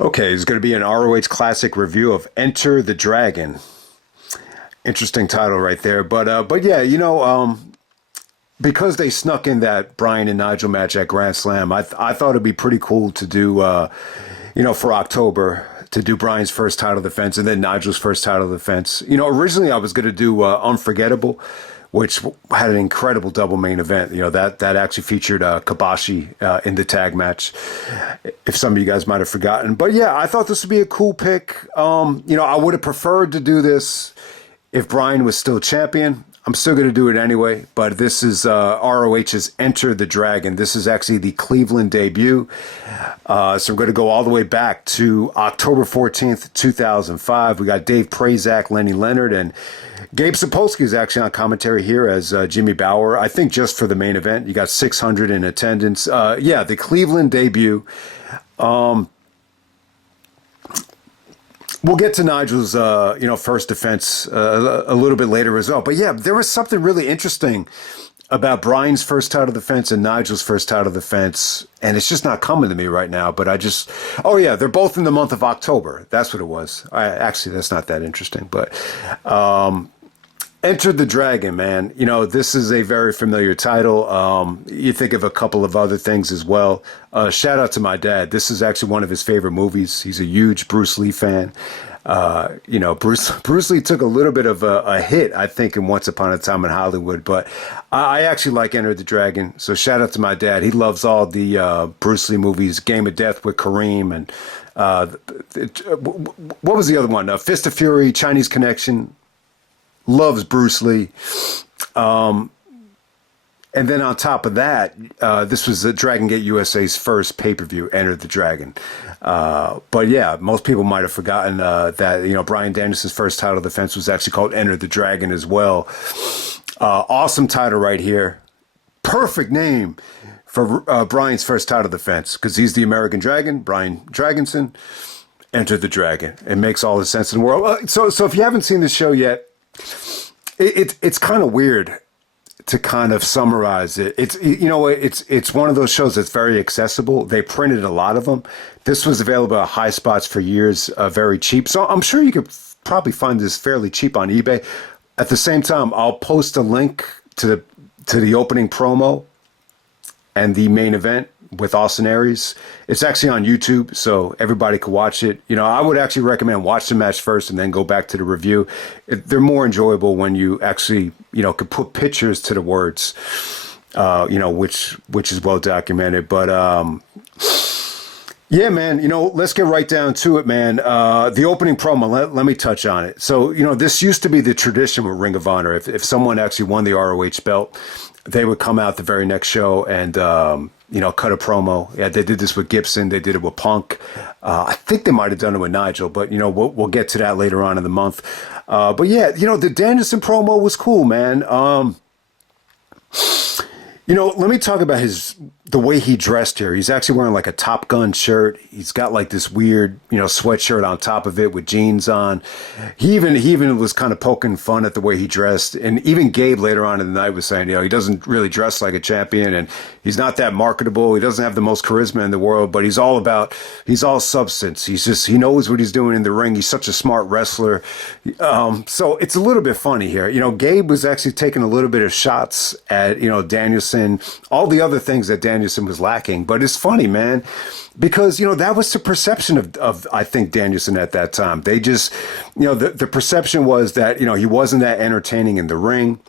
Okay, it's going to be an ROH Classic review of Enter the Dragon. Interesting title right there, but yeah, because they snuck in that Bryan and Nigel match at Grand Slam, I thought it'd be pretty cool to do, for October to do Bryan's first title defense and then Nigel's first title defense. Originally I was going to do Unforgettable, which had an incredible double main event. That actually featured Kabashi in the tag match, if some of you guys might have forgotten. But yeah, I thought this would be a cool pick. I would have preferred to do this if Bryan was still champion. I'm still going to do it anyway, but this is ROH's Enter the Dragon. This is actually the Cleveland debut. So we're going to go all the way back to October 14th, 2005. We got Dave Prazak, Lenny Leonard, and Gabe Sapolsky is actually on commentary here as Jimmy Bauer. I think just for the main event. You got 600 in attendance. Yeah, the Cleveland debut. We'll get to Nigel's, first defense a little bit later as well. But yeah, there was something really interesting about Bryan's first title defense and Nigel's first title defense, and it's just not coming to me right now. But oh yeah, they're both in the month of October. That's what it was. Actually, that's not that interesting. But Enter the Dragon, man. This is a very familiar title. You think of a couple of other things as well. Shout out to my dad. This is actually one of his favorite movies. He's a huge Bruce Lee fan. Bruce Lee took a little bit of a hit, I think, in Once Upon a Time in Hollywood, but I actually like Enter the Dragon. So shout out to my dad. He loves all the Bruce Lee movies, Game of Death with Kareem, and what was the other one? Fist of Fury, Chinese Connection. Loves Bruce Lee. And then on top of that, this was the Dragon Gate USA's first pay-per-view, Enter the Dragon. But yeah, most people might have forgotten that, Bryan Danielson's first title defense was actually called Enter the Dragon as well. Awesome title right here. Perfect name for Bryan's first title defense, because he's the American Dragon, Bryan Dragonson. Enter the Dragon. It makes all the sense in the world. So if you haven't seen this show yet, it's kind of weird to kind of summarize it. It's one of those shows that's very accessible. They printed a lot of them. This was available at high spots for years, very cheap. So I'm sure you could probably find this fairly cheap on eBay. At the same time, I'll post a link to the opening promo and the main event with Austin Aries. It's actually on YouTube, so everybody could watch it. I would actually recommend watch the match first and then go back to the review. They're more enjoyable when you actually, could put pictures to the words, which is well documented. But yeah, man, let's get right down to it, man. The opening promo, let me touch on it. So, this used to be the tradition with Ring of Honor. If someone actually won the ROH belt, they would come out the very next show and, cut a promo. Yeah, they did this with Gibson. They did it with Punk. I think they might have done it with Nigel, but, we'll get to that later on in the month. But yeah, the Danielson promo was cool, man. Let me talk about the way he dressed here. He's actually wearing like a Top Gun shirt. He's got like this weird, sweatshirt on top of it with jeans on. He even was kind of poking fun at the way he dressed. And even Gabe later on in the night was saying, he doesn't really dress like a champion and he's not that marketable. He doesn't have the most charisma in the world, but he's all substance. He knows what he's doing in the ring. He's such a smart wrestler. So it's a little bit funny here. Gabe was actually taking a little bit of shots at, Danielson, all the other things that Danielson was lacking. But it's funny, man, because, that was the perception of I think, Danielson at that time. They just, the perception was that, he wasn't that entertaining in the ring.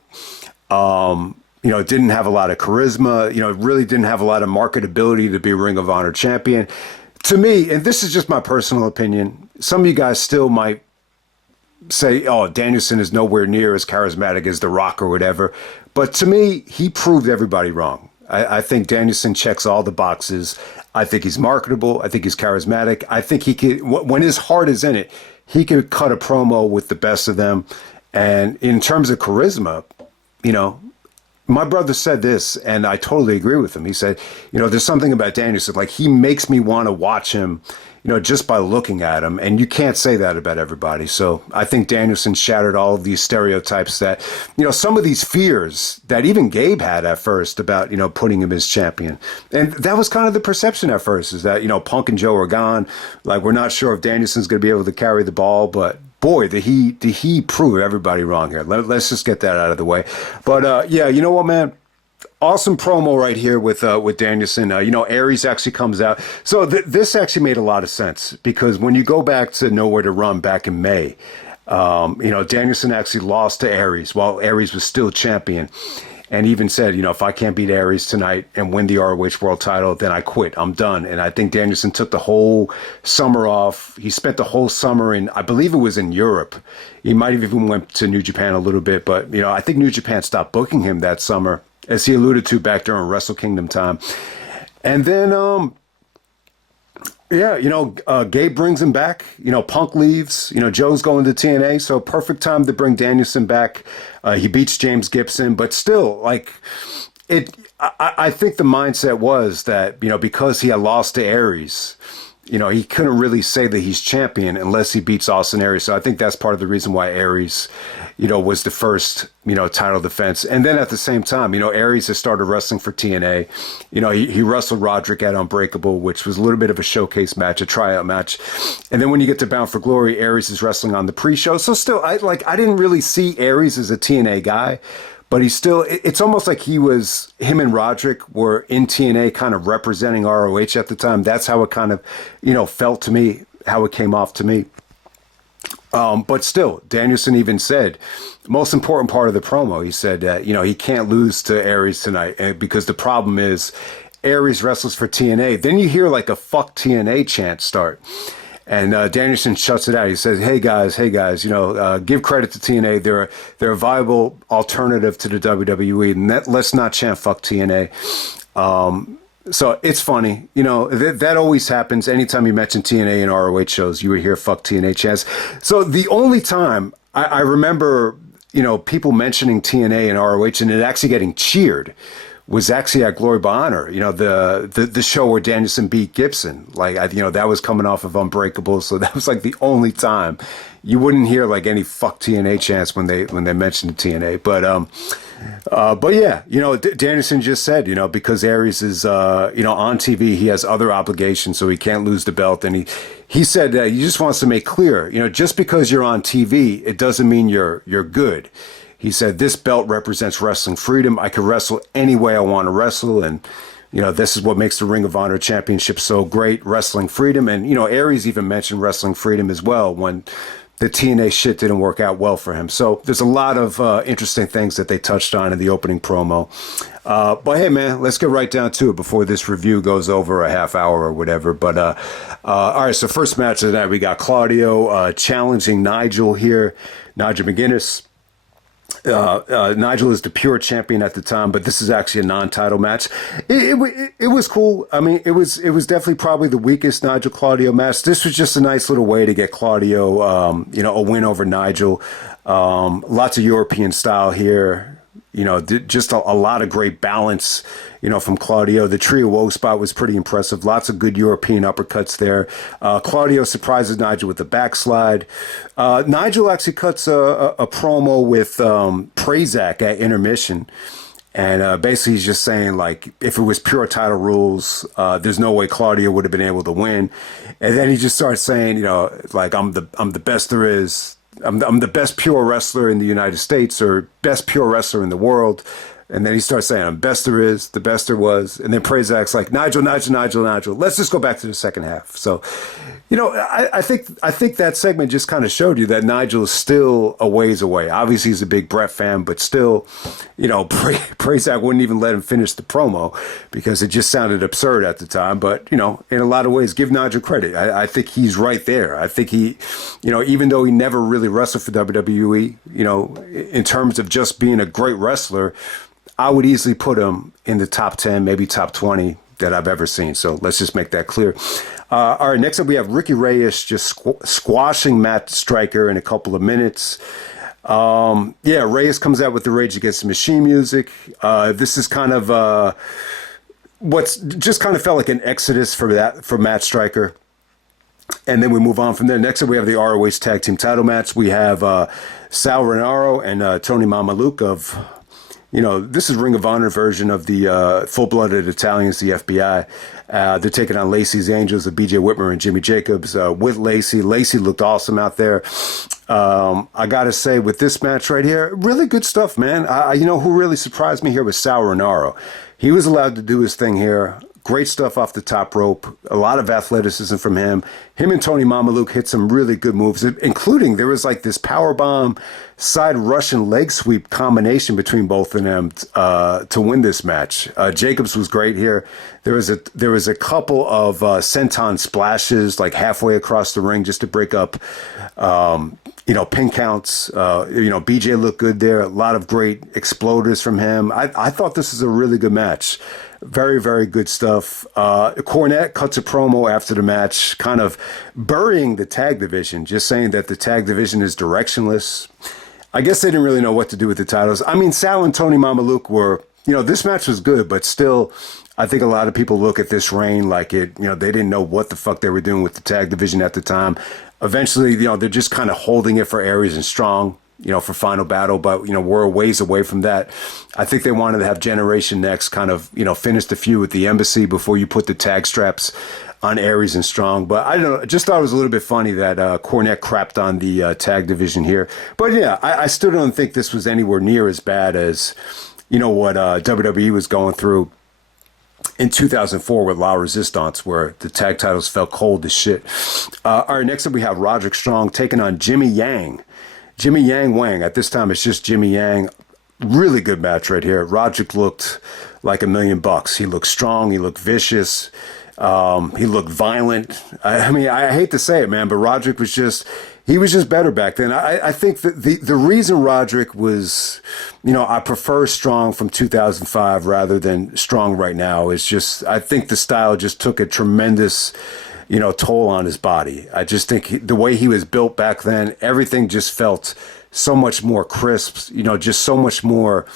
Didn't have a lot of charisma, really didn't have a lot of marketability to be a Ring of Honor champion. To me, and this is just my personal opinion, some of you guys still might say, oh, Danielson is nowhere near as charismatic as The Rock or whatever. But to me, he proved everybody wrong. I think Danielson checks all the boxes. I think he's marketable. I think he's charismatic. I think he could, when his heart is in it, he could cut a promo with the best of them. And in terms of charisma, my brother said this, and I totally agree with him. He said, there's something about Danielson, like he makes me want to watch him, just by looking at him. And you can't say that about everybody. So I think Danielson shattered all of these stereotypes that, some of these fears that even Gabe had at first about, putting him as champion. And that was kind of the perception at first, is that, Punk and Joe are gone. Like, we're not sure if Danielson's going to be able to carry the ball, but boy, did he prove everybody wrong here. Let's just get that out of the way. But yeah, you know what, man? Awesome promo right here with Danielson. Aries actually comes out. So this actually made a lot of sense, because when you go back to Nowhere to Run back in May, Danielson actually lost to Aries while Aries was still champion. And even said, if I can't beat Aries tonight and win the ROH World title, then I quit. I'm done. And I think Danielson took the whole summer off. He spent the whole summer in, I believe it was in Europe. He might have even went to New Japan a little bit. But, I think New Japan stopped booking him that summer, as he alluded to back during Wrestle Kingdom time. And then, Gabe brings him back. Punk leaves. Joe's going to TNA, so perfect time to bring Danielson back. He beats James Gibson, but still, I think the mindset was that, because he had lost to Aries, he couldn't really say that he's champion unless he beats Austin Aries. So I think that's part of the reason why Aries, was the first, title defense. And then at the same time, Aries has started wrestling for TNA. He wrestled Roderick at Unbreakable, which was a little bit of a showcase match, a tryout match. And then when you get to Bound for Glory, Aries is wrestling on the pre-show. So still, I didn't really see Aries as a TNA guy. But it's almost like him and Roderick were in TNA kind of representing ROH at the time. That's how it kind of, felt to me, how it came off to me. But still, Danielson even said, most important part of the promo, he said that, he can't lose to Aries tonight because the problem is Aries wrestles for TNA. Then you hear like a fuck TNA chant start. And Danielson shuts it out. He says, hey guys, give credit to TNA. They're a viable alternative to the WWE. And let's not chant fuck TNA. So it's funny. That always happens. Anytime you mention TNA in ROH shows, you would hear fuck TNA chants. So the only time I remember, people mentioning TNA in ROH and it actually getting cheered was actually at Glory by Honor, the show where Danielson beat Gibson. That was coming off of Unbreakable, so that was like the only time you wouldn't hear like any fuck TNA chants when they mentioned TNA. But yeah, Danielson just said, because Aries is on TV, he has other obligations, so he can't lose the belt, and he said that he just wants to make clear, just because you're on TV, it doesn't mean you're good. He said, this belt represents wrestling freedom. I can wrestle any way I want to wrestle. And, this is what makes the Ring of Honor Championship so great, wrestling freedom. And, Aries even mentioned wrestling freedom as well when the TNA shit didn't work out well for him. So there's a lot of interesting things that they touched on in the opening promo. But hey, man, let's get right down to it before this review goes over a half hour or whatever. But all right, so first match of the night, we got Claudio challenging Nigel here, Nigel McGuinness. Nigel is the pure champion at the time, but this is actually a non-title match. It was cool. I mean, it was definitely probably the weakest Nigel Claudio match. This was just a nice little way to get Claudio, a win over Nigel. Lots of European style here. Just a lot of great balance, from Claudio. The Trio Woe spot was pretty impressive. Lots of good European uppercuts there. Claudio surprises Nigel with the backslide. Nigel actually cuts a promo with Prazak at intermission. And basically he's just saying, like, if it was pure title rules, there's no way Claudio would have been able to win. And then he just starts saying, like, I'm the best there is. I'm the best pure wrestler in the United States, or best pure wrestler in the world. And then he starts saying, I'm best there is, the best there was. And then Prazak's like, Nigel. Let's just go back to the second half. So, I think that segment just kind of showed you that Nigel is still a ways away. Obviously, he's a big Brett fan, but still, Prazak wouldn't even let him finish the promo because it just sounded absurd at the time. But, in a lot of ways, give Nigel credit. I think he's right there. I think he, even though he never really wrestled for WWE, in terms of just being a great wrestler, I would easily put him in the top 10, maybe top 20 that I've ever seen. So let's just make that clear. All right, next up we have Ricky Reyes just squashing Matt Stryker in a couple of minutes. Yeah, Reyes comes out with the Rage Against the Machine music. This is kind of what's just kind of felt like an exodus for Matt Stryker. And then we move on from there. Next up, we have the ROH Tag Team title match. We have Sal Rinauro and Tony Mamaluke of, this is Ring of Honor version of the full-blooded Italians, the FBI. They're taking on Lacey's Angels of BJ Whitmer and Jimmy Jacobs with Lacey. Lacey looked awesome out there. I got to say, with this match right here, really good stuff, man. Who really surprised me here was Sal Rinauro. He was allowed to do his thing here. Great stuff off the top rope. A lot of athleticism from him. Him and Tony Mamaluke hit some really good moves, including there was like this powerbomb side Russian leg sweep combination between both of them to win this match. Jacobs was great here. There was a couple of senton splashes like halfway across the ring just to break up pin counts. BJ looked good there. A lot of great exploders from him. I thought this was a really good match. Very, very good stuff. Cornette cuts a promo after the match, kind of burying the tag division, just saying that the tag division is directionless. I guess they didn't really know what to do with the titles. I mean, Sal and Tony Mamaluke were, this match was good, but still, I think a lot of people look at this reign like they didn't know what the fuck they were doing with the tag division at the time. Eventually, they're just kind of holding it for Aries and Strong, for Final Battle, but, we're a ways away from that. I think they wanted to have Generation Next kind of, finish the feud with the Embassy before you put the tag straps on Aries and Strong. But I don't know, just thought it was a little bit funny that Cornette crapped on the tag division here. But yeah, I still don't think this was anywhere near as bad as, what WWE was going through in 2004 with La Resistance, where the tag titles felt cold as shit. All right, next up we have Roderick Strong taking on Jimmy Yang. Jimmy Yang Wang. At this time, it's just Jimmy Yang. Really good match right here. Roderick looked like $1 million. He looked strong. He looked vicious. He looked violent. I mean, I hate to say it, man, but Roderick was just better back then. I think that the reason Roderick was, I prefer Strong from 2005 rather than Strong right now is just, I think the style just took a tremendous toll on his body. I just think the way he was built back then, everything just felt so much more crisp, just so much more,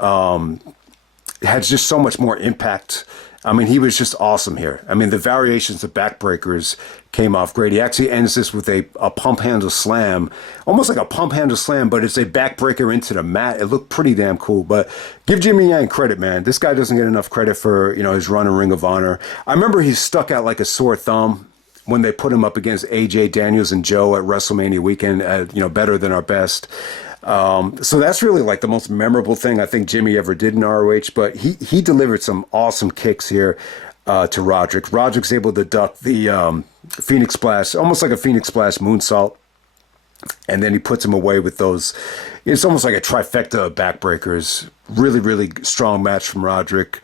had just so much more impact. I mean, he was just awesome here. I mean, the variations of backbreakers came off great. He actually ends this with a pump handle slam, almost like a pump handle slam, but it's a backbreaker into the mat. It looked pretty damn cool. But give Jimmy Yang credit, man. This guy doesn't get enough credit for, his run in Ring of Honor. I remember he stuck out like a sore thumb when they put him up against AJ, Daniels, and Joe at WrestleMania weekend, Better Than Our Best. So that's really like the most memorable thing I think Jimmy ever did in ROH, but he delivered some awesome kicks here to Roderick. Roderick's able to duck the Phoenix Splash, almost like a Phoenix Splash moonsault, and then he puts him away with those. It's almost like a trifecta of backbreakers. Really, really strong match from Roderick.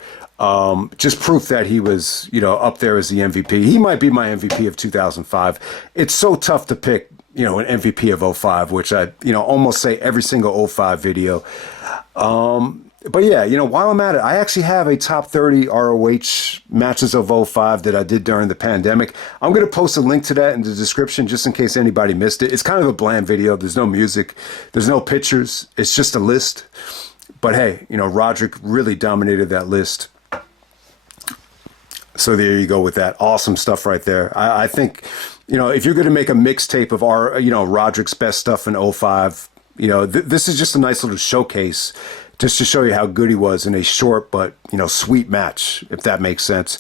Just proof that he was, up there as the MVP. He might be my MVP of 2005. It's so tough to pick, an MVP of 05, which I, almost say every single 05 video. But yeah, while I'm at it, I actually have a top 30 ROH matches of 05 that I did during the pandemic. I'm going to post a link to that in the description just in case anybody missed it. It's kind of a bland video. There's no music. There's no pictures. It's just a list. But hey, Roderick really dominated that list. So there you go with that. Awesome stuff right there. I think, if you're going to make a mixtape of Roderick's best stuff in 05, this is just a nice little showcase just to show you how good he was in a short but, sweet match, if that makes sense.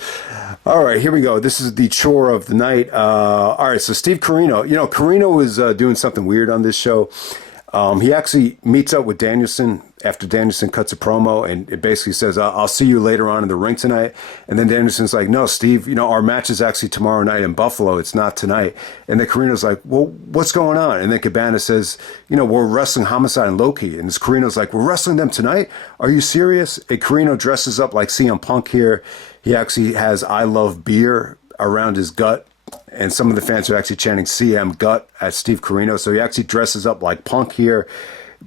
All right, here we go. This is the chore of the night. All right, so Steve Corino. Corino was doing something weird on this show. He actually meets up with Danielson after Danielson cuts a promo, and it basically says, I'll see you later on in the ring tonight. And then Danielson's like, no, Steve, our match is actually tomorrow night in Buffalo. It's not tonight. And then Corino's like, well, what's going on? And then Cabana says, we're wrestling Homicide and Loki. And this Corino's like, we're wrestling them tonight? Are you serious? And Corino dresses up like CM Punk here. He actually has I love beer around his gut. And some of the fans are actually chanting CM Gut at Steve Corino. So he actually dresses up like Punk here.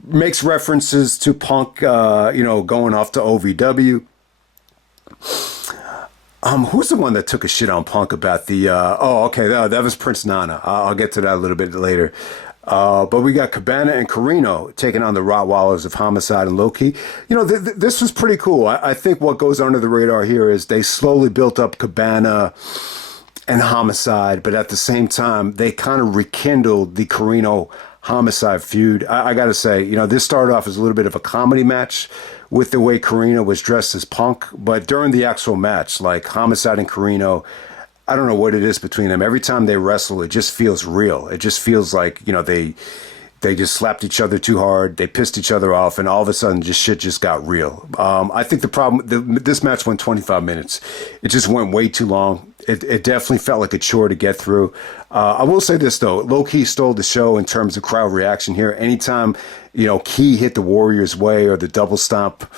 Makes references to Punk, going off to OVW. Who's the one that took a shit on Punk about the... that was Prince Nana. I'll get to that a little bit later. But we got Cabana and Corino taking on the Rottweilers of Homicide and Low-Ki. This was pretty cool. I think what goes under the radar here is they slowly built up Cabana and Homicide, but at the same time, they kind of rekindled the Corino Homicide feud. I got to say, this started off as a little bit of a comedy match with the way Corino was dressed as Punk, but during the actual match, like Homicide and Corino, I don't know what it is between them. Every time they wrestle, it just feels real. It just feels like, they just slapped each other too hard. They pissed each other off, and all of a sudden, shit just got real. I think the problem, this match went 25 minutes. It just went way too long. It definitely felt like a chore to get through. I will say this, though. Low-Ki stole the show in terms of crowd reaction here. Anytime, Key hit the Warriors' way or the double stomp,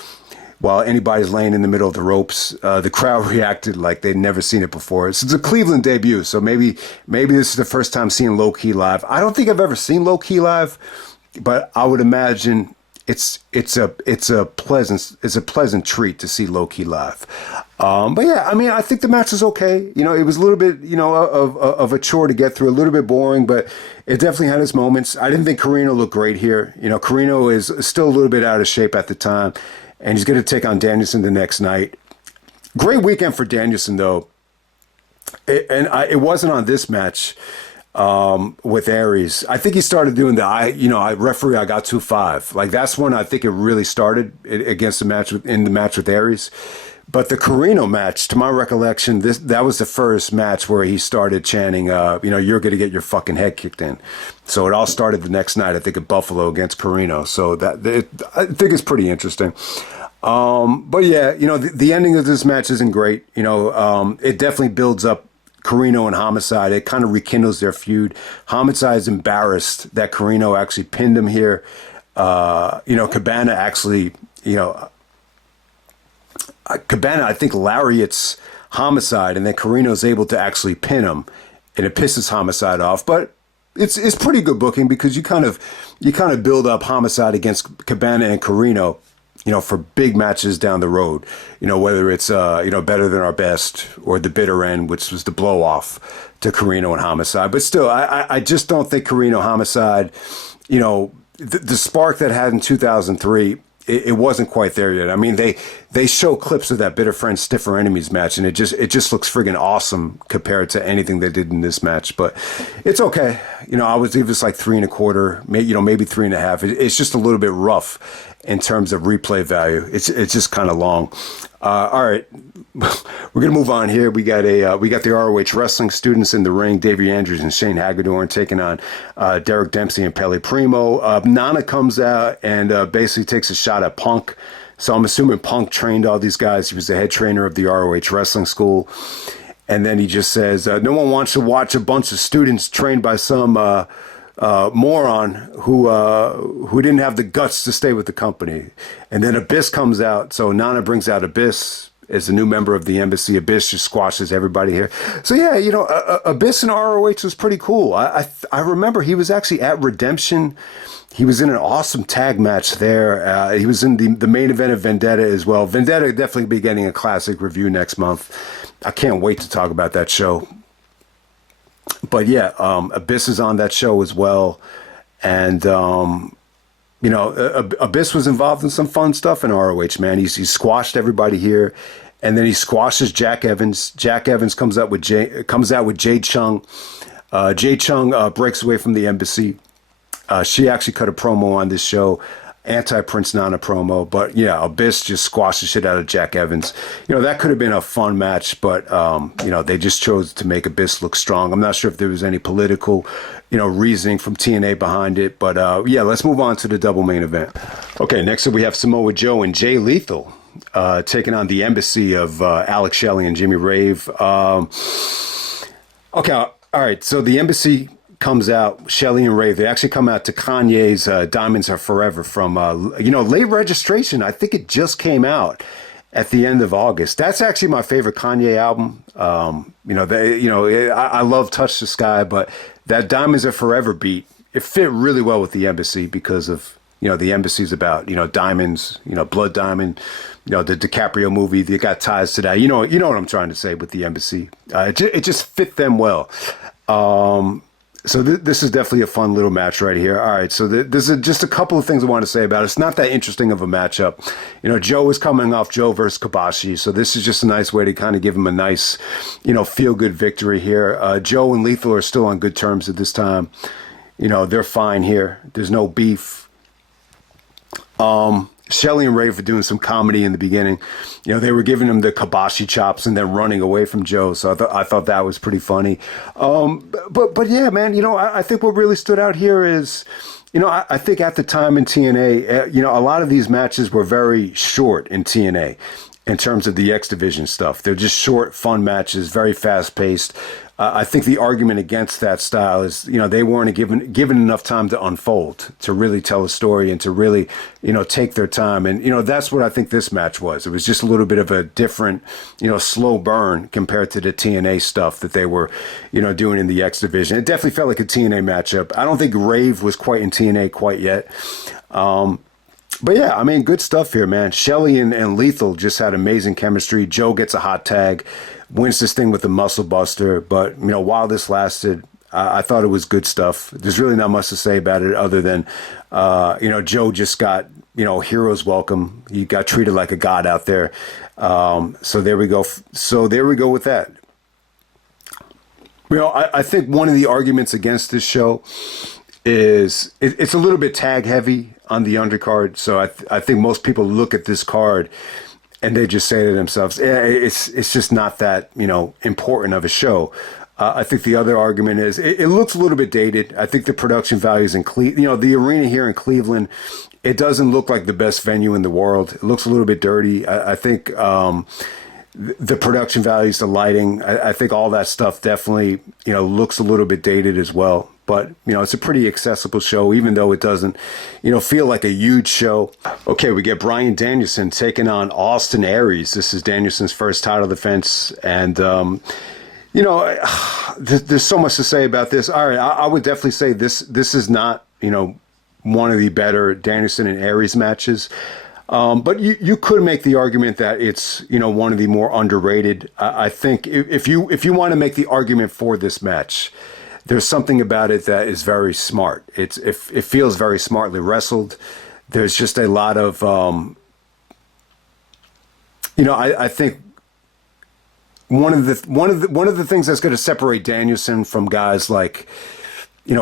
while anybody's laying in the middle of the ropes, the crowd reacted like they'd never seen it before. It's a Cleveland debut, so maybe this is the first time seeing Low-Ki live. I don't think I've ever seen Low-Ki live, but I would imagine it's a pleasant treat to see Low-Ki live. But yeah, I think the match is okay. It was a little bit, of a chore to get through, a little bit boring, but it definitely had its moments. I didn't think Corino looked great here. Corino is still a little bit out of shape at the time, and he's going to take on Danielson the next night. Great weekend for Danielson, though. It wasn't on this match with Aries. I think he started doing I referee, I got 2-5. Like, that's when I think it really started against in the match with Aries. But the Corino match, to my recollection, that was the first match where he started chanting, you're going to get your fucking head kicked in. So it all started the next night, I think, at Buffalo against Corino. So I think it's pretty interesting. But yeah, the ending of this match isn't great. It definitely builds up Corino and Homicide. It kind of rekindles their feud. Homicide is embarrassed that Corino actually pinned him here. Cabana actually, Cabana, I think, lariats Homicide, and then Corino's able to actually pin him, and it pisses Homicide off. But it's pretty good booking because you kind of build up Homicide against Cabana and Corino, for big matches down the road. Whether it's Better Than Our Best or the bitter end, which was the blow off to Corino and Homicide. But still, I just don't think Corino Homicide, the spark that had in 2003. It wasn't quite there yet. They show clips of that Bitter Friends Stiffer Enemies match, and it just looks friggin' awesome compared to anything they did in this match. But it's okay. I would give this like 3.25, maybe 3.5. It's just a little bit rough in terms of replay value. It's just kind of long. All right, we're gonna move on here. We got the ROH wrestling students in the ring. Davey Andrews and Shane Hagedorn taking on Derek Dempsey and Pele Primo. Nana comes out and basically takes a shot at Punk. So I'm assuming Punk trained all these guys. He was the head trainer of the ROH wrestling school. And then he just says, no one wants to watch a bunch of students trained by some moron who didn't have the guts to stay with the company. And then Abyss comes out. So Nana brings out Abyss as a new member of the embassy. Abyss just squashes everybody here. So yeah, Abyss in ROH was pretty cool. I remember he was actually at Redemption. He was in an awesome tag match there. He was in the main event of Vendetta as well. Vendetta definitely be getting a classic review next month. I can't wait to talk about that show. But yeah, Abyss is on that show as well. And, Abyss was involved in some fun stuff in ROH, man. He squashed everybody here. And then he squashes Jack Evans. Jack Evans comes out with Jade Chung. Jade Chung breaks away from the embassy. She actually cut a promo on this show, anti-Prince Nana promo. But yeah, Abyss just squashed the shit out of Jack Evans. That could have been a fun match, but they just chose to make Abyss look strong. I'm not sure if there was any political, reasoning from TNA behind it. But yeah, let's move on to the double main event. Okay, next up we have Samoa Joe and Jay Lethal taking on the embassy of Alex Shelley and Jimmy Rave. Okay, all right. So the embassy comes out, Shelley and Rave. They actually come out to Kanye's Diamonds Are Forever from, late registration. I think it just came out at the end of August. That's actually my favorite Kanye album. I love Touch the Sky, but that Diamonds Are Forever beat, it fit really well with the embassy because of, the embassy's about, diamonds, Blood Diamond, the DiCaprio movie. They got ties to that. You know what I'm trying to say with the embassy. It just fit them well. So this is definitely a fun little match right here. All right, so there's just a couple of things I want to say about it. It's not that interesting of a matchup. Joe is coming off Joe versus Kabashi, so this is just a nice way to kind of give him a nice, feel-good victory here. Joe and Lethal are still on good terms at this time. They're fine here. There's no beef. Shelley and Rave were doing some comedy in the beginning. They were giving him the Kabashi chops and then running away from Joe. So I thought that was pretty funny. But yeah, man, I think what really stood out here is, I think at the time in TNA, a lot of these matches were very short in TNA in terms of the X Division stuff. They're just short, fun matches, very fast paced. I think the argument against that style is, they weren't given enough time to unfold, to really tell a story and to really, take their time. And, that's what I think this match was. It was just a little bit of a different, slow burn compared to the TNA stuff that they were, doing in the X Division. It definitely felt like a TNA matchup. I don't think Rave was quite in TNA quite yet. But yeah, I mean, good stuff here, man. Shelley and Lethal just had amazing chemistry. Joe gets a hot tag, wins this thing with the muscle buster. But, while this lasted, I thought it was good stuff. There's really not much to say about it other than, Joe just got, hero's welcome. He got treated like a god out there. So there we go. So there we go with that. I think one of the arguments against this show is it's a little bit tag heavy on the undercard. So I think most people look at this card and they just say to themselves, it's just not that, important of a show. I think the other argument is it looks a little bit dated. I think the production values in Cleveland, the arena here in Cleveland, it doesn't look like the best venue in the world. It looks a little bit dirty. I think the production values, the lighting, I think all that stuff definitely, looks a little bit dated as well. But, it's a pretty accessible show, even though it doesn't, feel like a huge show. Okay, we get Bryan Danielson taking on Austin Aries. This is Danielson's first title defense. And, there's so much to say about this. All right, I would definitely say this is not, one of the better Danielson and Aries matches. But you could make the argument that it's, one of the more underrated. I think if you want to make the argument for this match, there's something about it that is very smart. It feels very smartly wrestled. There's just a lot of, I think one of the things that's going to separate Danielson from guys like,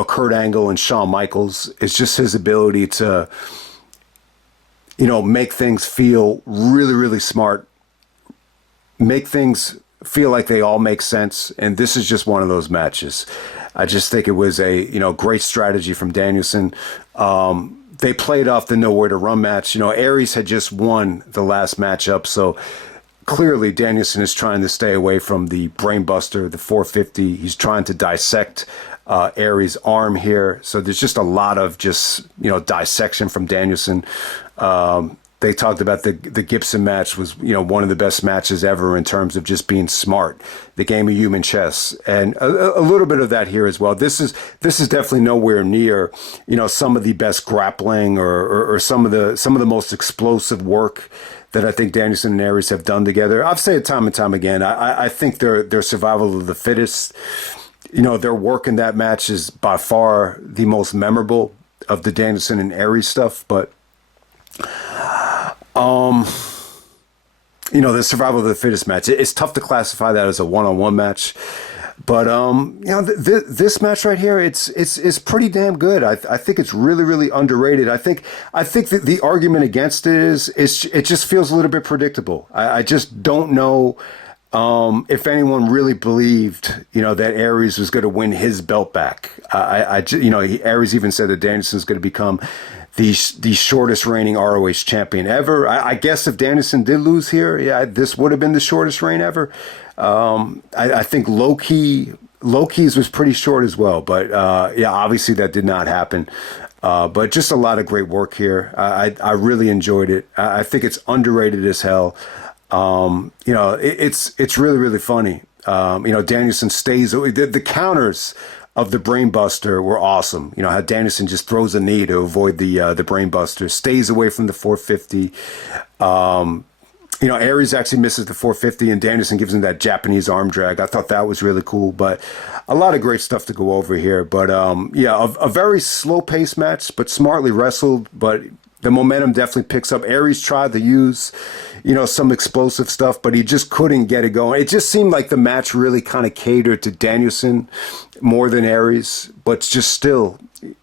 Kurt Angle and Shawn Michaels is just his ability to, make things feel really, really smart, make things feel like they all make sense. And this is just one of those matches. I just think it was a, great strategy from Danielson. They played off the nowhere to run match. Aries had just won the last matchup. So clearly Danielson is trying to stay away from the brainbuster, the 450. He's trying to dissect Aries' arm here. So there's just a lot of dissection from Danielson. They talked about the Gibson match was, one of the best matches ever in terms of just being smart, the game of human chess, and a little bit of that here as well. This is definitely nowhere near, some of the best grappling or some of the most explosive work that I think Danielson and Aries have done together. I've said it time and time again. I think their survival of the fittest. Their work in that match is by far the most memorable of the Danielson and Aries stuff, but. The survival of the fittest match. It's tough to classify that as a one-on-one match, but this match right here, it's pretty damn good. I think it's really, really underrated. I think that the argument against it is it just feels a little bit predictable. I just don't know if anyone really believed, that Aries was going to win his belt back. Aries even said that Danielson's going to become the shortest reigning ROH champion ever. I guess if Danielson did lose here, this would have been the shortest reign ever. I think Low-Key's was pretty short as well, but obviously that did not happen. But just a lot of great work here. I really enjoyed it. I think it's underrated as hell. It's really, really funny. Danielson stays, the counters of the brainbuster were awesome. How Danielson just throws a knee to avoid the brainbuster, stays away from the 450. Aries actually misses the 450 and Danielson gives him that Japanese arm drag. I thought that was really cool, but a lot of great stuff to go over here. But a very slow paced match, but smartly wrestled. But the momentum definitely picks up. Aries tried to use, some explosive stuff, but he just couldn't get it going. It just seemed like the match really kind of catered to Danielson more than Aries, but just still,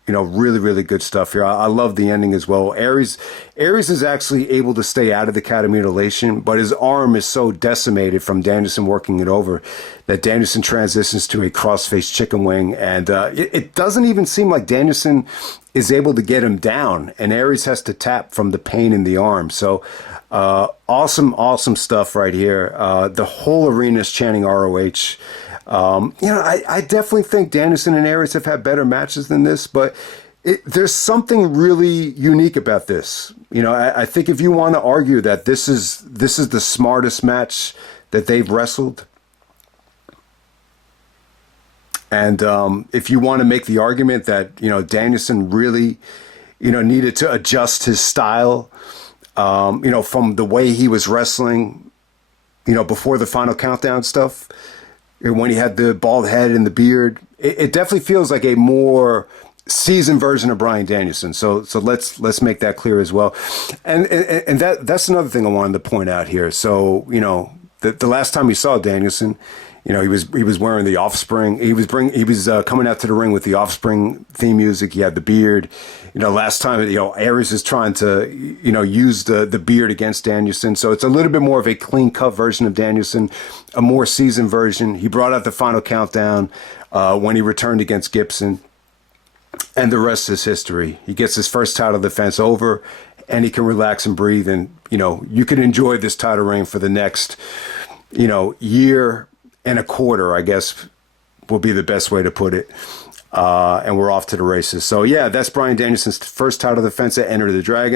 really, really good stuff here. I love the ending as well. Aries is actually able to stay out of the cat of mutilation, but his arm is so decimated from Danielson working it over that Danielson transitions to a crossface chicken wing, and it doesn't even seem like Danielson is able to get him down, and Aries has to tap from the pain in the arm. So awesome stuff right here. The whole arena is chanting ROH. I definitely think Danielson and Aries have had better matches than this, but there's something really unique about this. I think if you want to argue that this is the smartest match that they've wrestled, and if you want to make the argument that Danielson really needed to adjust his style, from the way he was wrestling, before the Final Countdown stuff, when he had the bald head and the beard, it definitely feels like a more seasoned version of Bryan Danielson. So let's make that clear as well. And that's another thing I wanted to point out here. So the last time we saw Danielson, he was wearing the Offspring. He was coming out to the ring with the Offspring theme music. He had the beard. Last time, Aries is trying to, use the beard against Danielson. So it's a little bit more of a clean cut version of Danielson, a more seasoned version. He brought out the Final Countdown when he returned against Gibson, and the rest is history. He gets his first title defense over, and he can relax and breathe. And you can enjoy this title reign for the next, year and a quarter, I guess, will be the best way to put it. And we're off to the races. So, yeah, that's Bryan Danielson's first title defense at Enter the Dragon.